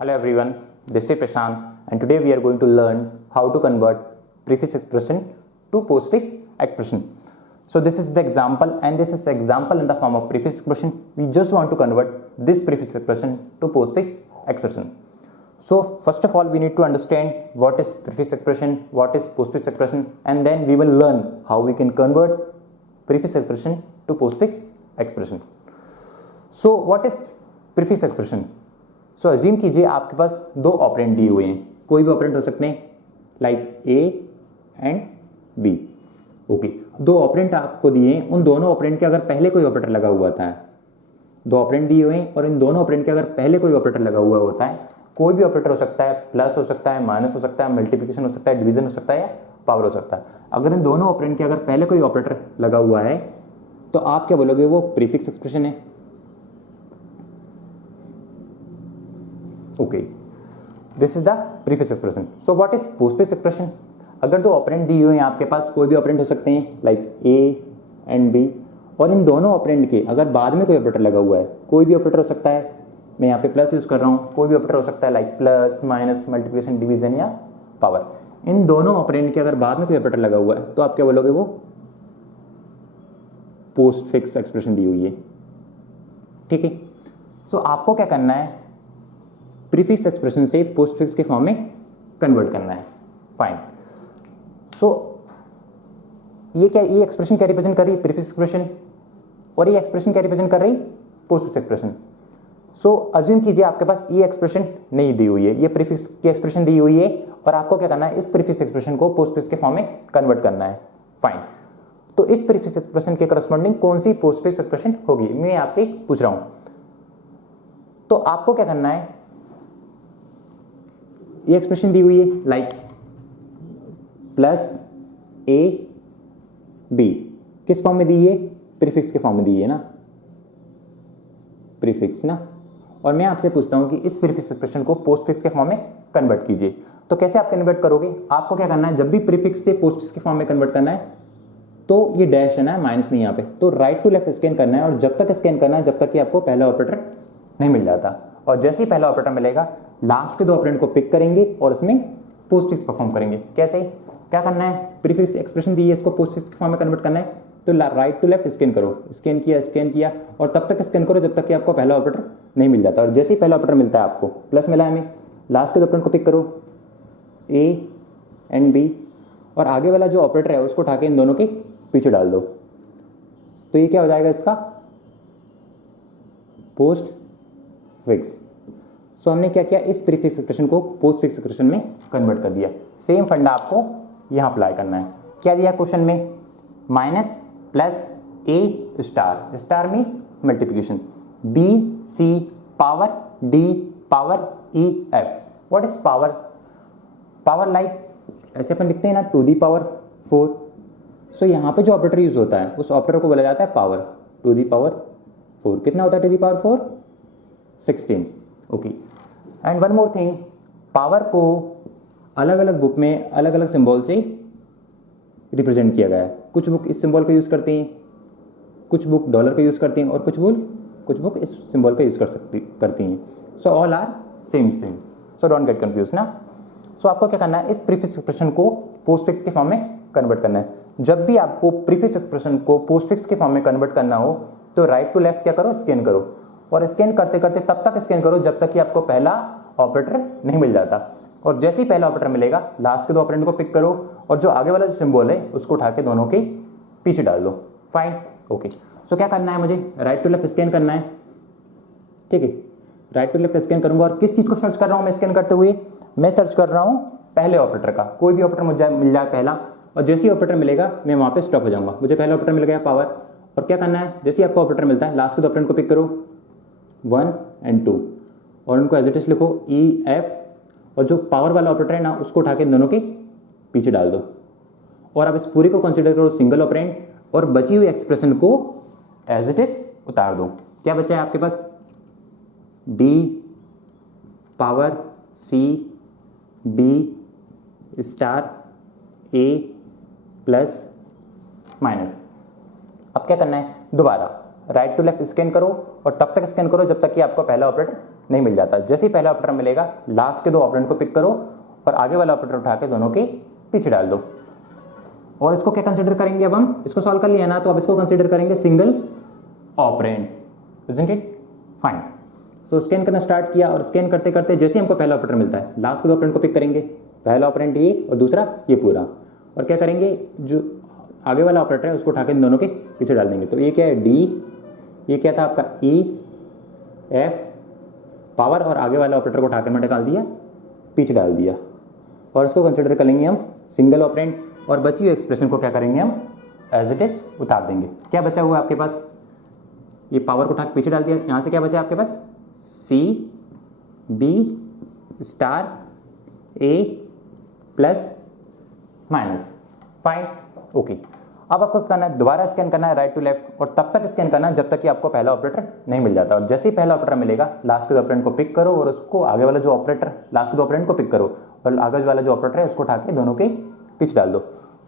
Hello everyone, this is Prashant and today we are going to learn how to convert prefix expression to postfix expression. So this is the example and this is the example in the form of prefix expression. We just want to convert this prefix expression to postfix expression. So first of all we need to understand what is prefix expression, what is postfix expression, and then we will learn how we can convert prefix expression to postfix expression. So what is prefix expression? So assume कीजिए आपके पास दो operand दिए हुए हैं, कोई भी operand हो सकते हैं like A and B. Okay, दो ऑपरेंड आपको दिए हैं, उन दोनों ऑपरेंड के अगर पहले कोई ऑपरेटर लगा हुआ था, दो ऑपरेंड दिए हुए हैं और इन दोनों ऑपरेंड के अगर पहले कोई ऑपरेटर लगा हुआ होता है, कोई भी ऑपरेटर हो सकता है, प्लस हो सकता है, माइनस हो सकता है, मल्टीप्लिकेशन हो सकता है, डिवीजन हो सकता है या पावर हो सकता है. अगर इन दोनों ऑपरेंड के अगर पहले कोई ऑपरेटर लगा हुआ है तो आप क्या बोलोगे, वो प्रीफिक्स एक्सप्रेशन है. Okay, this is the prefix expression. So what is postfix expression? अगर दो ऑपरेंड दिए हुए हैं आपके पास, कोई भी ऑपरेंड हो सकते हैं लाइक ए एंड बी, और इन दोनों ऑपरेंड के अगर बाद में कोई ऑपरेटर लगा हुआ है, कोई भी ऑपरेटर हो सकता है, मैं यहाँ पे प्लस यूज कर रहा हूँ, कोई भी ऑपरेटर हो सकता है like plus, minus, multiplication, division या पावर. इन दोनों ऑपरेंड के अगर बाद में कोई ऑपरेटर लगा हुआ है तो आप क्या बोलोगे, वो पोस्टफिक्स एक्सप्रेशन दी हुई है. ठीक है, सो आपको क्या करना है, प्रीफिक्स एक्सप्रेशन से पोस्टफिक्स के फॉर्म में कन्वर्ट करना है. फाइन. सो ये एक्सप्रेशन क्या रिप्रेजेंट कर रही है, प्रीफिक्स एक्सप्रेशन, और ये एक्सप्रेशन क्या रिप्रेजेंट कर रही है, पोस्टफिक्स एक्सप्रेशन. सो अज्यूम कीजिए आपके पास ये एक्सप्रेशन नहीं दी हुई है, ये प्रीफिक्स की एक्सप्रेशन दी हुई है और आपको क्या करना है, इस प्रीफिक्स एक्सप्रेशन को पोस्टफिक्स के फॉर्म में कन्वर्ट करना है. फाइन. तो इस प्रीफिक्स एक्सप्रेशन के करस्पॉन्डिंग कौन सी पोस्टफिक्स एक्सप्रेशन होगी, मैं आपसे पूछ रहा हूं. तो आपको क्या करना है, ये एक्सप्रेशन दी हुई है लाइक प्लस ए बी, किस फॉर्म में दी है, प्रीफिक्स के फॉर्म में दी है ना, प्रीफिक्स ना. और मैं आपसे पूछता हूं कि इस प्रीफिक्स एक्सप्रेशन को पोस्टफिक्स के फॉर्म में कन्वर्ट कीजिए. तो कैसे आप कन्वर्ट करोगे, आपको क्या करना है, जब भी प्रीफिक्स से पोस्टफिक्स के फॉर्म में कन्वर्ट करना है तो ये डैश है ना, माइनस नहीं यहाँ पे, तो राइट टू लेफ्ट स्कैन करना है और जब तक स्कैन करना है जब तक कि आपको पहला ऑपरेटर नहीं मिल जाता. और जैसे ही पहला ऑपरेटर मिलेगा, लास्ट के दो ऑपरेंड को पिक करेंगे और उसमें पोस्टफिक्स परफॉर्म करेंगे. कैसे, क्या करना है, प्रीफिक्स एक्सप्रेशन दी है, इसको पोस्टफिक्स के फॉर्म में कन्वर्ट करना है, तो राइट टू लेफ्ट स्कैन करो, स्कैन किया और तब तक स्कैन करो जब तक कि आपको पहला ऑपरेटर नहीं मिल जाता. और जैसे ही पहला ऑपरेटर मिलता है, आपको प्लस मिला है हमें, लास्ट के दो ऑपरेंड को पिक करो, ए एंड बी, और आगे वाला जो ऑपरेटर है उसको उठा के इन दोनों के पीछे डाल दो. तो ये क्या हो जाएगा, इसका पोस्ट फिक्स. सो हमने क्या किया, इस प्रीफिक्स एक्सप्रेशन को पोस्टफिक्स एक्सप्रेशन में कन्वर्ट कर दिया. सेम फंडा आपको यहां अप्लाई करना है. क्या दिया क्वेश्चन में, minus plus A star, star means multiplication, B C power D power E F. What is power? Power like ऐसे अपन लिखते हैं ना, टू दी पावर 4. सो यहाँ पे जो ऑपरेटर यूज होता है उस ऑपरेटर को बोला जाता है पावर, टू दी पावर 4. कितना होता है two the power 4? 16. Okay. And one more thing, power को अलग अलग बुक में अलग अलग सिंबल से रिप्रेजेंट किया गया है. कुछ बुक इस सिंबल का यूज करती हैं, कुछ बुक डॉलर का यूज करती हैं और कुछ बुक इस सिंबल का यूज करती हैं. So all are same. So don't get confuse ना. सो आपको क्या करना है, इस प्रीफिक्स एक्सप्रेशन को पोस्टफिक्स के फॉर्म में कन्वर्ट करना है. जब भी आपको प्रीफिक्स एक्सप्रेशन को पोस्टफिक्स के फॉर्म में कन्वर्ट करना हो तो राइट टू लेफ्ट क्या करो, स्कैन करो, और स्कैन करते करते तब तक स्कैन करो जब तक कि आपको पहला ऑपरेटर नहीं मिल जाता. और जैसे ही पहला ऑपरेटर मिलेगा, लास्ट के दो ऑपरेंड को पिक करो और जो आगे वाला जो सिंबल है उसको उठा के दोनों के पीछे डाल दो. फाइन. ओके. सो क्या करना है, मुझे राइट टू लेफ्ट स्कैन करना है. ठीक है, राइट टू लेफ्ट स्कैन करूंगा. और किस चीज को सर्च कर रहा हूं मैं स्कैन करते हुए, मैं सर्च कर रहा हूं पहले ऑपरेटर का. कोई भी ऑपरेटर मुझे मिल जाए पहला, और जैसे ही ऑपरेटर मिलेगा मैं वहां पे स्टॉप हो जाऊंगा. मुझे पहला ऑपरेटर मिल गया पावर, और क्या करना है, जैसे ही आपको ऑपरेटर मिलता है, लास्ट के दो ऑपरेंड को पिक करो 1 एंड 2 और उनको एज इट इज लिखो ई एफ, और जो पावर वाला ऑपरेटर है ना उसको उठा के दोनों के पीछे डाल दो. और अब इस पूरी को कंसीडर करो सिंगल ऑपरेंड और बची हुई एक्सप्रेशन को एज इट इज उतार दो. क्या बचा है आपके पास, D power C B star A plus minus. अब क्या करना है, दोबारा राइट टू लेफ्ट स्कैन करो और तब तक स्कैन करो जब तक कि आपको पहला ऑपरेटर नहीं मिल जाता। जैसे ही पहला ऑपरेटर मिलेगा लास्ट के दो ऑपरेंड को पिक करो और आगे वाला ऑपरेटर उठा के दोनों के पीछे डाल दो। और इसको क्या कंसीडर करेंगे, अब हम इसको सॉल्व कर लिया ना, तो अब इसको कंसीडर करेंगे single operand, isn't it? Fine. So scan करना स्टार्ट किया और स्कैन करते करते जैसे हमको पहला ऑपरेटर मिलता है लास्ट के दो ऑपरेंड को पिक करेंगे, पहला ऑपरेंड ये और दूसरा ये पूरा, और क्या करेंगे जो आगे वाला ऑपरेटर है उसको उठा के इन दोनों के पीछे डाल देंगे। तो ये क्या है डी, ये क्या था आपका ई एफ पावर, और आगे वाला ऑपरेटर को उठाकर मैंने डाल दिया पीछे डाल दिया, और इसको कंसिडर करेंगे हम सिंगल ऑपरेंड, और बची हुई एक्सप्रेशन को क्या करेंगे हम एज इट इज उतार देंगे। क्या बचा हुआ आपके पास, ये पावर को उठा के पीछे डाल दिया, यहाँ से क्या बचा आपके पास सी B star A plus minus, fine okay. अब आपको करना है दोबारा स्कैन करना है राइट टू लेफ्ट, और तब तक स्कैन करना है जब तक कि आपको पहला ऑपरेटर नहीं मिल जाता। और जैसे ही पहला ऑपरेटर मिलेगा लास्ट के दो ऑपरेंड को पिक करो और उसको आगे वाला जो ऑपरेटर लास्ट के दो ऑपरेंड को पिक करो और आगे वाला जो ऑपरेटर है उसको उठा के दोनों के पीछे डाल दो।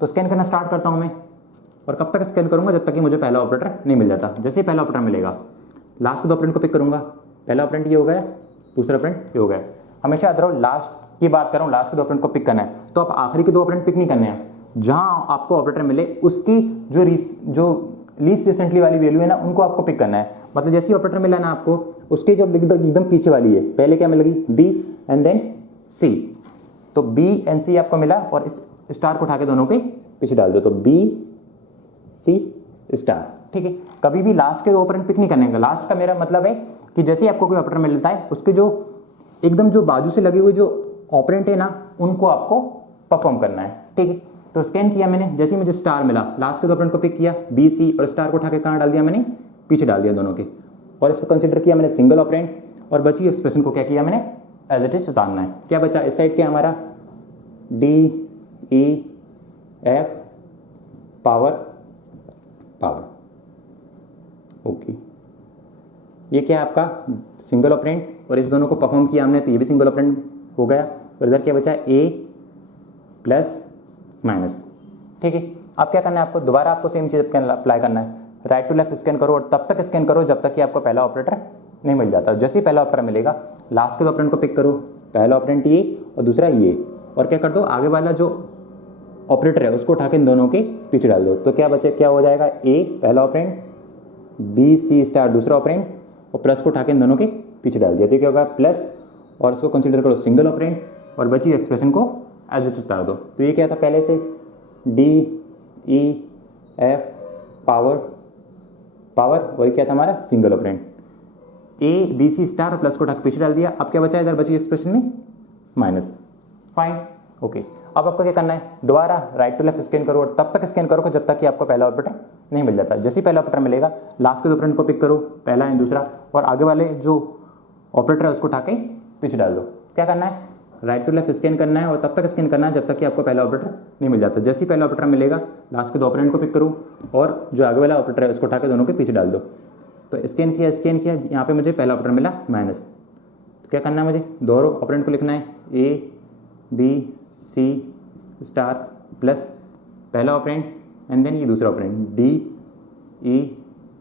तो स्कैन करना स्टार्ट करता हूँ मैं, और कब तक स्कैन करूंगा जब तक कि मुझे पहला ऑपरेटर नहीं मिल जाता। जैसे ही पहला ऑपरेटर मिलेगा लास्ट के दो ऑपरेंड को पिक करूंगा, पहला ऑपरेंड ये हो गया, दूसरा ऑपरेंड ये हो गया। हमेशा याद रहो लास्ट की बात करूँ, लास्ट के दो ऑपरेंड को पिक करना है तो आप आखिरी के दो ऑपरेंड पिक नहीं करने हैं, जहां आपको ऑपरेटर मिले उसकी जो लीस्ट रिसेंटली वाली वैल्यू है ना उनको आपको पिक करना है। मतलब जैसे ही ऑपरेटर मिला ना आपको उसके जो एकदम पीछे वाली है, पहले क्या मिलेगी बी एंड देन सी, तो बी एंड सी आपको मिला और इस स्टार को उठा के दोनों के पीछे डाल दो, तो बी सी स्टार, ठीक है। कभी भी लास्ट के दो ऑपरेंड पिक नहीं करने का। लास्ट का मेरा मतलब है कि जैसे ही आपको कोई ऑपरेटर मिलता है उसके जो एकदम जो बाजू से लगे हुए जो ऑपरेंट है ना उनको आपको परफॉर्म करना है, ठीक है। तो स्कैन किया मैंने, जैसे ही मुझे स्टार मिला लास्ट के दो ऑपरेंड को पिक किया बी सी, और स्टार को उठा के कहाँ डाल दिया मैंने पीछे डाल दिया दोनों के, और इसको कंसिडर किया मैंने सिंगल ऑपरेंड, और बची एक्सप्रेशन को क्या किया मैंने एज इट इज उतारना है। क्या बचा इस साइड क्या हमारा D E F power power, okay. ये क्या है आपका सिंगल ऑपरेंड, और इस दोनों को परफॉर्म किया हमने तो ये भी सिंगल ऑपरेंड हो गया, और इधर क्या बचा ए प्लस माइनस, ठीक है। अब क्या करना है आपको दोबारा आपको सेम चीज़ अप्लाई करना है, राइट टू लेफ्ट स्कैन करो और तब तक स्कैन करो जब तक कि आपको पहला ऑपरेटर नहीं मिल जाता। जैसे ही पहला ऑपरेटर मिलेगा लास्ट के दो ऑपरेंड को पिक करो, पहला ऑपरेंट ये और दूसरा ये, और क्या कर दो आगे वाला जो ऑपरेटर है उसको उठा के इन दोनों के पीछे डाल दो। तो क्या बचे, क्या हो जाएगा ए पहला ऑपरेंड, बी सी स्टार दूसरा ऑपरेंड, और प्लस को उठा के इन दोनों के पीछे डाल दिया, तो क्या होगा प्लस, और इसको कंसिडर करो सिंगल ऑपरेंड, और बची एक्सप्रेशन को एज इट उतार दो। तो ये क्या था पहले से D E F power power, और ये क्या था हमारा single operand, A B C star और प्लस को उठा के पीछे डाल दिया। अब क्या बचा इधर बची एक्सप्रेशन में माइनस, फाइन ओके। अब आपको क्या करना है दोबारा राइट टू लेफ्ट स्कैन करो और तब तक स्कैन करो जब तक कि आपको पहला ऑपरेटर नहीं मिल जाता। जैसे ही पहला ऑपरेटर मिलेगा लास्ट के दो ऑपरेंड को पिक करो, पहला एंड दूसरा, और आगे वाले जो ऑपरेटर है उसको उठा के पीछे डाल दो। क्या करना है राइट टू लेफ्ट स्कैन करना है और तब तक स्कैन करना है जब तक कि आपको पहला ऑपरेटर नहीं मिल जाता। जैसे ही पहला ऑपरेटर मिलेगा लास्ट के दो ऑपरेंड को पिक करो और जो आगे वाला ऑपरेटर है उसको उठा के दोनों के पीछे डाल दो। तो स्कैन किया यहाँ पे मुझे पहला ऑपरेटर मिला माइनस, तो क्या करना है मुझे दोनों ऑपरेंड को लिखना है A B C star plus पहला ऑपरेंड एंड देन ये दूसरा operand D E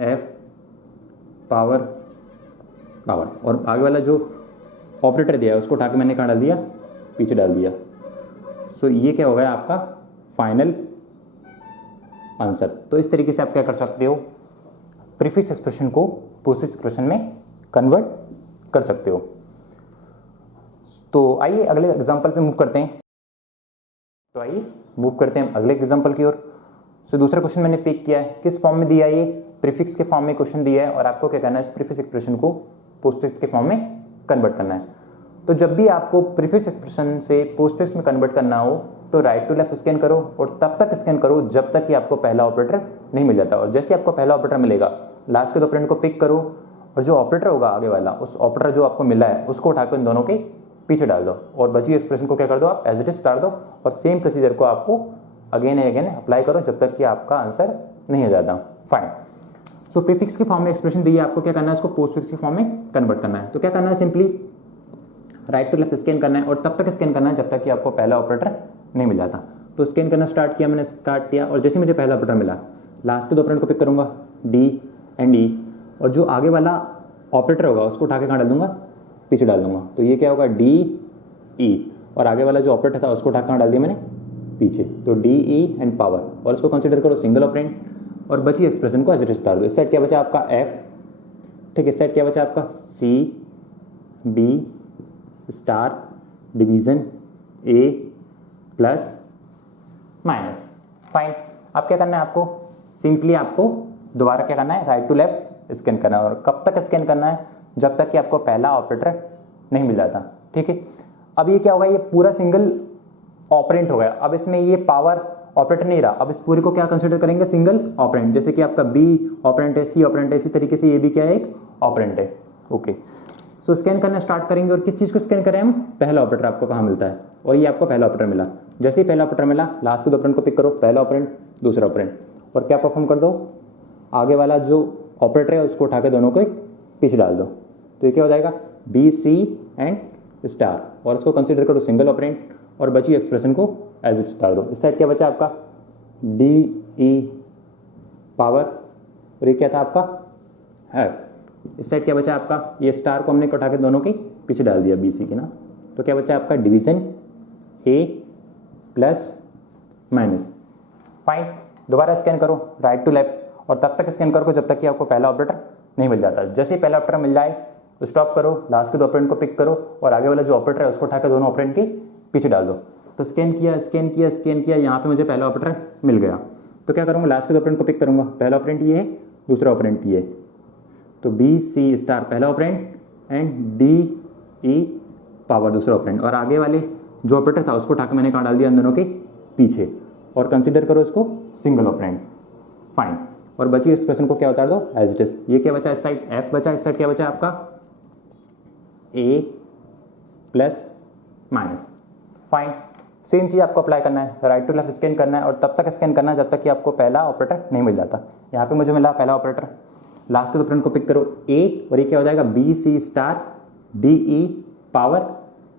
F power power, और आगे वाला जो ऑपरेटर दिया है उसको उठा के मैंने कहाँ डाल दिया पीछे डाल दिया। सो ये क्या हो गया आपका फाइनल आंसर। तो इस तरीके से आप क्या कर सकते हो प्रीफिक्स एक्सप्रेशन को पोस्टफिक्स एक्सप्रेशन में कन्वर्ट कर सकते हो। तो आइए अगले एग्जांपल पे मूव करते हैं। तो आइए मूव करते हैं अगले एग्जांपल की ओर। सो दूसरा क्वेश्चन मैंने पिक किया है, किस फॉर्म में दिया है, ये प्रीफिक्स के फॉर्म में क्वेश्चन दिया है और आपको क्या करना है इस प्रीफिक्स एक्सप्रेशन को पोस्टफिक्स के फॉर्म में कन्वर्ट करना है। तो जब भी आपको प्रीफिक्स एक्सप्रेशन से पोस्टफिक्स में कन्वर्ट करना हो तो राइट टू लेफ्ट स्कैन करो और तब तक स्कैन करो जब तक कि आपको पहला ऑपरेटर नहीं मिल जाता। और जैसे आपको पहला ऑपरेटर मिलेगा लास्ट के दो ऑपरेंड को पिक करो और जो ऑपरेटर होगा आगे वाला उस ऑपरेटर जो आपको मिला है उसको उठाकर इन दोनों के पीछे डाल दो और बची एक्सप्रेशन को क्या कर दो आप एज इट इज उतार दो और सेम प्रोसीजर को आपको अगेन एंड अगेन अप्लाई करो जब तक कि आपका आंसर नहीं आ जाता। फाइन। सो प्रीफिक्स के फॉर्म में एक्सप्रेशन दी है, आपको क्या करना है इसको पोस्टफिक्स के फॉर्म में कन्वर्ट करना है। तो क्या करना है simply right to left scan करना है और तब तक स्कैन करना है जब तक कि आपको पहला ऑपरेटर नहीं मिल जाता। तो स्कैन करना स्टार्ट किया मैंने, स्टार्ट किया और जैसे मुझे पहला ऑपरेटर मिला लास्ट के दो ऑपरेंड को पिक करूंगा डी एंड ई और जो आगे वाला ऑपरेटर होगा उसको उठा के कहाँ डाल दूंगा पीछे डाल दूंगा। तो ये क्या होगा डी ई, और आगे वाला जो ऑपरेटर था उसको उठा कहाँ डाल दिया मैंने, पीछे। तो डी ई एंड पावर, और इसको कंसिडर करो सिंगल ऑपरेंड, और बची एक्सप्रेशन को एज इट इज उतार दो। इस साइड क्या बचा आपका एफ, ठीक है, इस साइड क्या बचा आपका C B star division A plus minus. Fine. अब क्या करना है आपको, सिंपली आपको दोबारा क्या करना है, राइट टू लेफ्ट स्कैन करना है। और कब तक स्कैन करना है, जब तक कि आपको पहला ऑपरेटर नहीं मिल जाता, ठीक है। अब ये क्या होगा, ये पूरा सिंगल ऑपरेंट हो गया। अब इसमें ये पावर ऑपरेटर नहीं रहा, अब इस पूरे को क्या कंसिडर करेंगे, सिंगल ऑपरेंट। जैसे कि आपका बी ऑपरेंट है, सी ऑपरेंट है, इसी तरीके से ये भी क्या है, एक ऑपरेंट है। ओके, सो स्कैन करना स्टार्ट करेंगे। और किस चीज़ को स्कैन करें हम, पहला ऑपरेटर आपको कहाँ मिलता है, और ये आपको पहला ऑपरेटर मिला। जैसे ही पहला ऑपरेटर मिला, लास्ट के दो ऑपरेंट को पिक करो, पहला ऑपरेंट दूसरा ऑपरेंट, और क्या परफॉर्म कर दो, आगे वाला जो ऑपरेटर है उसको उठा के दोनों को पीछे डाल दो। तो ये क्या हो जाएगा, बी सी एंड स्टार, और इसको कंसिडर करो सिंगल ऑपरेंट, और बची एक्सप्रेशन को एज इट उतार दो। इस साइड क्या बचा आपका डी ई पावर, और ये क्या था आपका एफ। इस साइड क्या बचा आपका, ये स्टार को हमने उठा के दोनों के पीछे डाल दिया बी सी के ना। तो क्या बचा आपका division A plus minus. Fine. दोबारा स्कैन करो राइट टू लेफ्ट, और तब तक स्कैन करो जब तक कि आपको पहला ऑपरेटर नहीं मिल जाता। जैसे ही पहला ऑपरेटर मिल जाए तो स्टॉप करो, लास्ट के दो ऑपरेंट को पिक करो, और आगे वाला जो ऑपरेटर है उसको उठा के दोनों ऑपरेंट के पीछे डाल दो। तो स्कैन किया स्कैन किया स्कैन किया, यहाँ पे मुझे पहला ऑपरेटर मिल गया। तो क्या करूँगा, लास्ट के दो ऑपरेंट को पिक करूँगा, पहला ऑपरेंट ये है, दूसरा ऑपरेंट ये है। तो बी सी स्टार पहला operand and D E power दूसरा ऑपरेंड, और आगे वाले जो ऑपरेटर था उसको उठा के मैंने कहाँ डाल दिया, इन दोनों के पीछे, और कंसीडर करो इसको सिंगल ऑपरेंड। फाइन। और बची एक्सप्रेशन को क्या उतार दो, एज इट इज। ये क्या बचा, इस साइड एफ बचा, इस साइड क्या बचा आपका ए प्लस माइनस। फाइन। सेम चीज़ आपको अप्लाई करना है, राइट टू लेफ्ट स्कैन करना है, और तब तक स्कैन करना है जब तक कि आपको पहला ऑपरेटर नहीं मिल जाता। यहाँ पे मुझे मिला पहला ऑपरेटर, लास्ट के ऑपरेंड को पिक करो ए, और ये क्या हो जाएगा B C star D E power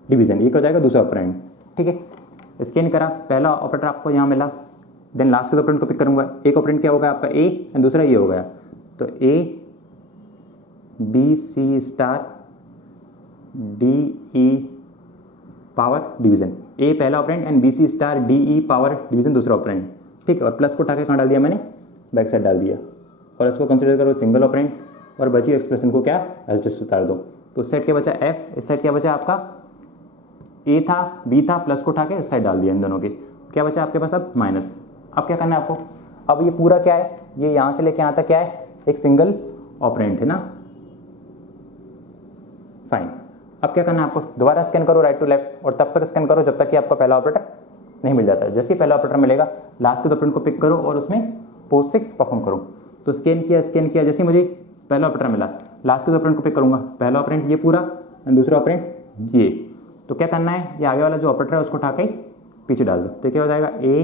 division, ये क्या हो जाएगा दूसरा ऑपरेंड, ठीक है। स्कैन करा, पहला ऑपरेटर आपको यहाँ मिला, देन लास्ट के ऑपरेंड को पिक करूंगा। एक ऑपरेंड क्या होगा आपका ए एंड दूसरा ये हो गया। तो A B C star D E power division, A पहला operand and B C star D E power division दूसरा ऑपरेंड, ठीक है। और प्लस को उठा के कहाँ डाल दिया मैंने, बैक साइड डाल दिया, और इसको कंसिडर करो सिंगल ऑपरेंड, और बची एक्सप्रेशन को क्या एज इट इज उतार दो। तो इस साइड क्या बचा एफ, इस साइड क्या बचा आपका ए था बी था, प्लस को उठा के इस साइड डाल दिया इन दोनों के, क्या बचा आपके पास अब माइनस। अब क्या करना है आपको, अब ये पूरा क्या है, ये यहाँ से लेके यहाँ तक क्या है, एक सिंगल ऑपरेंट है ना। फाइन। अब क्या करना है आपको, दोबारा स्कैन करो राइट टू लेफ्ट, और तब तक स्कैन करो जब तक कि आपका पहला ऑपरेटर नहीं मिल जाता है। जैसे ही पहला ऑपरेटर मिलेगा, लास्ट के ऑपरेंट को पिक करो और उसमें पोस्ट फिक्स परफॉर्म करो। तो स्कैन किया, जैसे मुझे पहला ऑपरेटर मिला, लास्ट के ऑपरेंट को पिक करूंगा, पहला ऑपरेंट ये पूरा एंड दूसरा ऑपरेंट ये। तो क्या करना है, ये आगे वाला जो ऑपरेटर है उसको उठा के पीछे डाल दो। तो क्या हो जाएगा A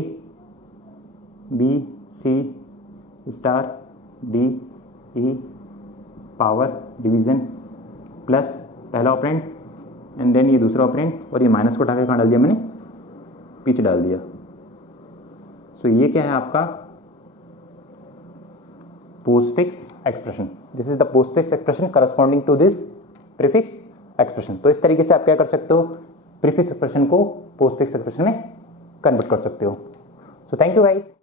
B C star D E power division plus पहला ऑपरेंट एंड देन ये दूसरा ऑपरेंट, और ये माइनस को उठा के कहाँ डाल दिया मैंने, पीछे डाल दिया। सो ये क्या है आपका postfix expression. This is the postfix expression corresponding to this prefix expression. तो इस तरीके से आप क्या कर सकते हो, प्रीफिक्स एक्सप्रेशन को पोस्टफिक्स एक्सप्रेशन में कन्वर्ट कर सकते हो। So thank you guys.